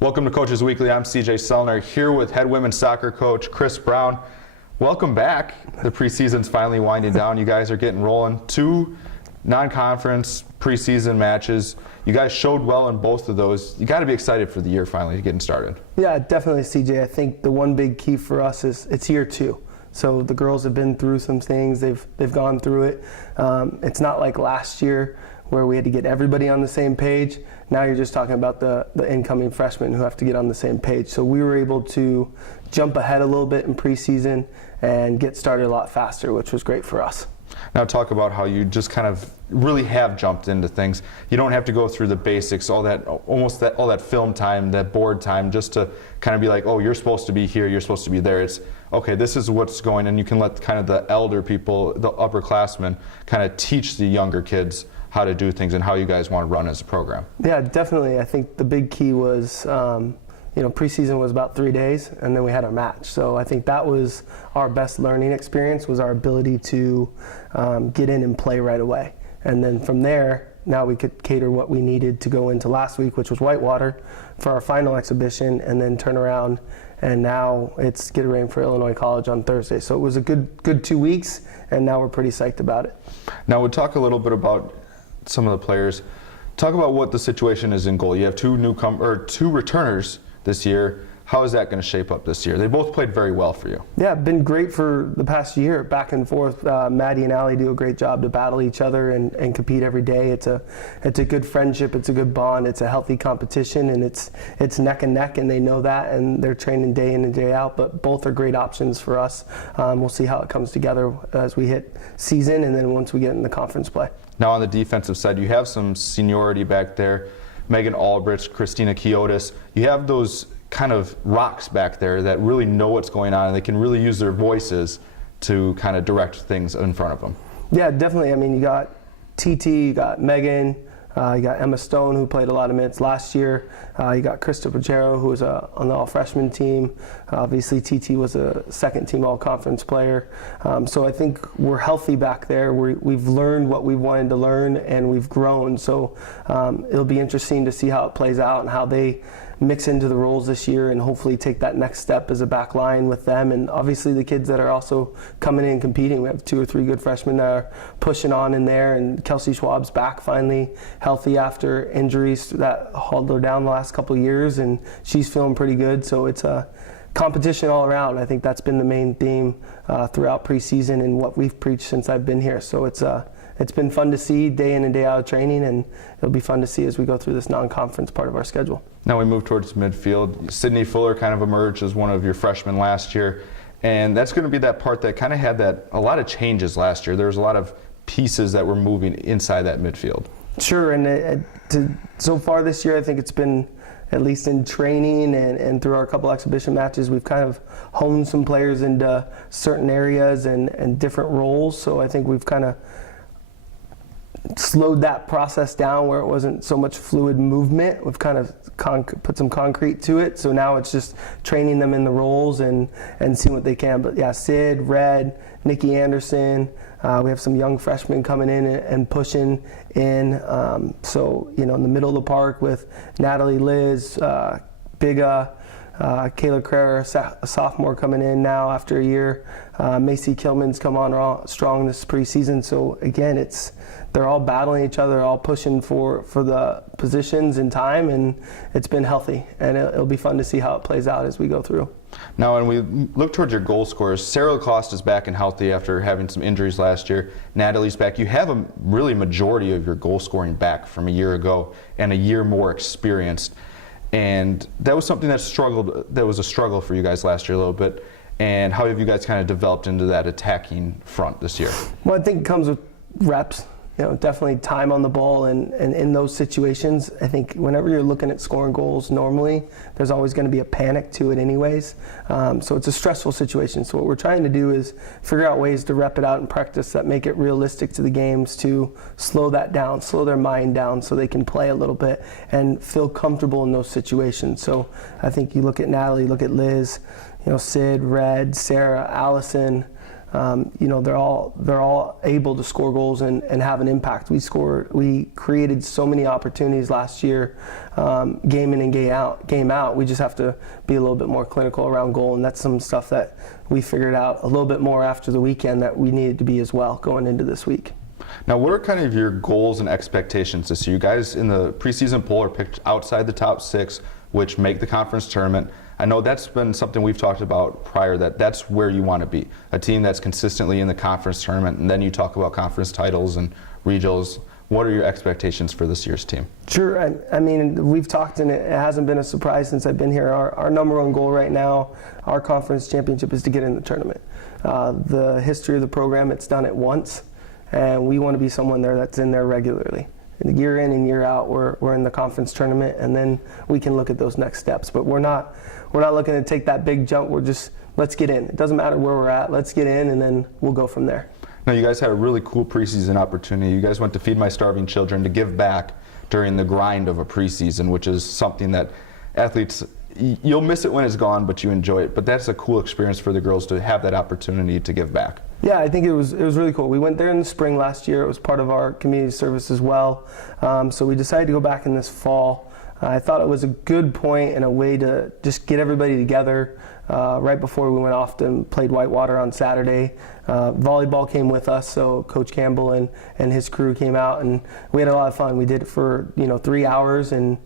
Welcome to Coaches Weekly. I'm CJ Sellner here with head women's soccer coach Chris Brown. Welcome back. The preseason's finally winding down. You guys are getting rolling. 2 non-conference preseason matches. You guys showed well in both of those. You got to be excited for the year finally getting started. Yeah, definitely, CJ. I think the one big key for us is it's year 2. So the girls have been through some things. They've gone through it. It's not like last year where we had to get everybody on the same page. Now you're just talking about the incoming freshmen who have to get on the same page. So we were able to jump ahead a little bit in preseason and get started a lot faster, which was great for us. Now talk about how you just kind of really have jumped into things. You don't have to go through the basics, all that film time, that board time, just to kind of be like, oh, you're supposed to be here, you're supposed to be there. It's okay, this is what's going, and you can let kind of the elder people, the upperclassmen, kind of teach the younger kids how to do things and how you guys want to run as a program. Yeah, definitely. I think the big key was, preseason was about 3 days, and then we had our match. So I think that was our best learning experience, was our ability to get in and play right away. And then from there, now we could cater what we needed to go into last week, which was Whitewater, for our final exhibition, and then turn around. And now it's get ready for Illinois College on Thursday. So it was a good 2 weeks, and now we're pretty psyched about it. Now we'll talk a little bit about some of the players. Talk about what the situation is in goal. You have 2 returners this year. How is that going to shape up this year? They both played very well for you. Yeah, been great for the past year, back and forth. Maddie and Allie do a great job to battle each other and compete every day. It's a good friendship, it's a good bond, it's a healthy competition, and it's neck and neck, and they know that, and they're training day in and day out, but both are great options for us. We'll see how it comes together as we hit season, and then once we get in the conference play. Now on the defensive side, you have some seniority back there. Megan Aldrich, Christina Kiotis. You have those kind of rocks back there that really know what's going on, and they can really use their voices to kind of direct things in front of them. Yeah, definitely. I mean, you got TT, you got Megan, you got Emma Stone, who played a lot of minutes last year. You got Krista Pajero, who was on the all-freshman team. Obviously, TT was a second-team all-conference player. So I think we're healthy back there. We've learned what we wanted to learn, and we've grown. So it'll be interesting to see how it plays out and how they mix into the roles this year, and hopefully take that next step as a back line with them. And obviously the kids that are also coming in and competing. We have 2 or 3 good freshmen that are pushing on in there, and Kelsey Schwab's back finally healthy after injuries that hauled her down the last couple of years, and she's feeling pretty good. So it's a competition all around. I think that's been the main theme throughout preseason and what we've preached since I've been here. So it's been fun to see day in and day out of training, and it'll be fun to see as we go through this non-conference part of our schedule. Now we move towards midfield. Sydney Fuller kind of emerged as one of your freshmen last year, and that's going to be that part that kind of had a lot of changes last year. There was a lot of pieces that were moving inside that midfield. Sure, and so far this year, I think it's been, at least in training and through our couple exhibition matches, we've kind of honed some players into certain areas and different roles. So I think we've kind of slowed that process down where it wasn't so much fluid movement. We've kind of put some concrete to it. So now it's just training them in the roles and seeing what they can. But yeah, Sid, Red, Nikki Anderson, we have some young freshmen coming in and pushing in. So, in the middle of the park with Natalie, Liz, Biga, Kayla Crerer, a sophomore coming in now after a year. Macy Kilman's come on strong this preseason. So again, they're all battling each other, all pushing for the positions in time, and it's been healthy. And it'll be fun to see how it plays out as we go through. Now, when we look towards your goal scorers, Sarah Lacoste is back and healthy after having some injuries last year. Natalie's back. You have a really majority of your goal scoring back from a year ago and a year more experienced. And that was something that was a struggle for you guys last year a little bit. And how have you guys kind of developed into that attacking front this year? Well, I think it comes with reps. Definitely time on the ball, and in those situations, I think whenever you're looking at scoring goals normally, there's always going to be a panic to it anyways. So it's a stressful situation. So what we're trying to do is figure out ways to rep it out in practice that make it realistic to the games, to slow that down, slow their mind down so they can play a little bit and feel comfortable in those situations. So I think you look at Natalie, look at Liz, Sid, Red, Sarah, Allison, they're all able to score goals and have an impact. We created so many opportunities last year, game in and game out. We just have to be a little bit more clinical around goal, and that's some stuff that we figured out a little bit more after the weekend that we needed to be as well going into this week. Now, what are kind of your goals and expectations this year? You guys in the preseason poll are picked outside the top 6, which make the conference tournament. I know that's been something we've talked about prior, that's where you want to be, a team that's consistently in the conference tournament, and then you talk about conference titles and regionals. What are your expectations for this year's team? Sure. I mean, we've talked, and it hasn't been a surprise since I've been here. Our number one goal right now, our conference championship, is to get in the tournament. The history of the program, it's done it once, and we want to be someone there that's in there regularly. And year in and year out, we're in the conference tournament, and then we can look at those next steps. But we're not looking to take that big jump. We're just, let's get in. It doesn't matter where we're at. Let's get in, and then we'll go from there. Now, you guys had a really cool preseason opportunity. You guys went to Feed My Starving Children to give back during the grind of a preseason, which is something that athletes, you'll miss it when it's gone, but you enjoy it. But that's a cool experience for the girls to have that opportunity to give back. Yeah, I think it was really cool. We went there in the spring last year. It was part of our community service as well. So we decided to go back in this fall. I thought it was a good point and a way to just get everybody together right before we went off and played Whitewater on Saturday. Volleyball came with us, so Coach Campbell and his crew came out, and we had a lot of fun. We did it for 3 hours, and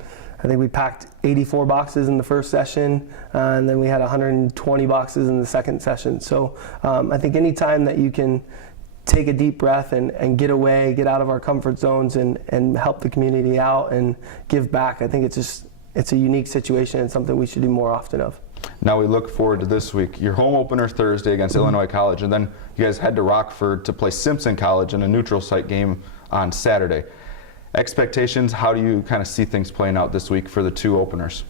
I think we packed 84 boxes in the first session, and then we had 120 boxes in the second session. So I think any time that you can take a deep breath and get away, get out of our comfort zones and help the community out and give back, I think it's a unique situation and something we should do more often of. Now we look forward to this week. Your home opener Thursday against Illinois College, and then you guys head to Rockford to play Simpson College in a neutral site game on Saturday. Expectations, how do you kind of see things playing out this week for the two openers?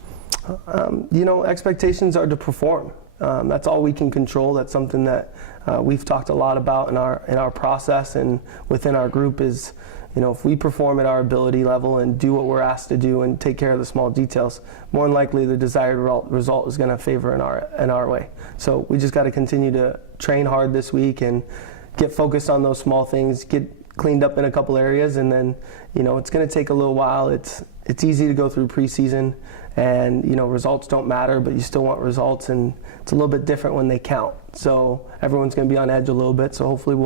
Expectations are to perform. That's all we can control. That's something that we've talked a lot about in our process and within our group is, if we perform at our ability level and do what we're asked to do and take care of the small details, more than likely the desired result is going to favor in our way. So we just got to continue to train hard this week and get focused on those small things, get cleaned up in a couple areas, and then it's going to take a little while. It's easy to go through preseason, and results don't matter, but you still want results, and it's a little bit different when they count. So everyone's going to be on edge a little bit. So hopefully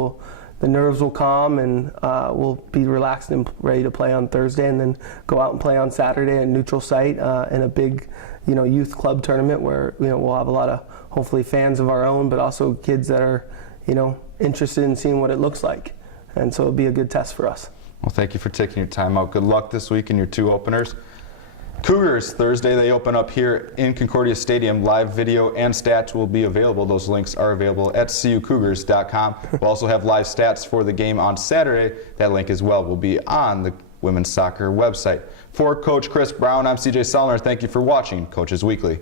the nerves will calm, and we'll be relaxed and ready to play on Thursday, and then go out and play on Saturday at neutral site in a big youth club tournament where we'll have a lot of hopefully fans of our own, but also kids that are interested in seeing what it looks like. And so it'll be a good test for us. Well, thank you for taking your time out. Good luck this week in your two openers. Cougars, Thursday, they open up here in Concordia Stadium. Live video and stats will be available. Those links are available at cucougars.com. We'll also have live stats for the game on Saturday. That link as well will be on the women's soccer website. For Coach Chris Brown, I'm CJ Sellner. Thank you for watching Coaches Weekly.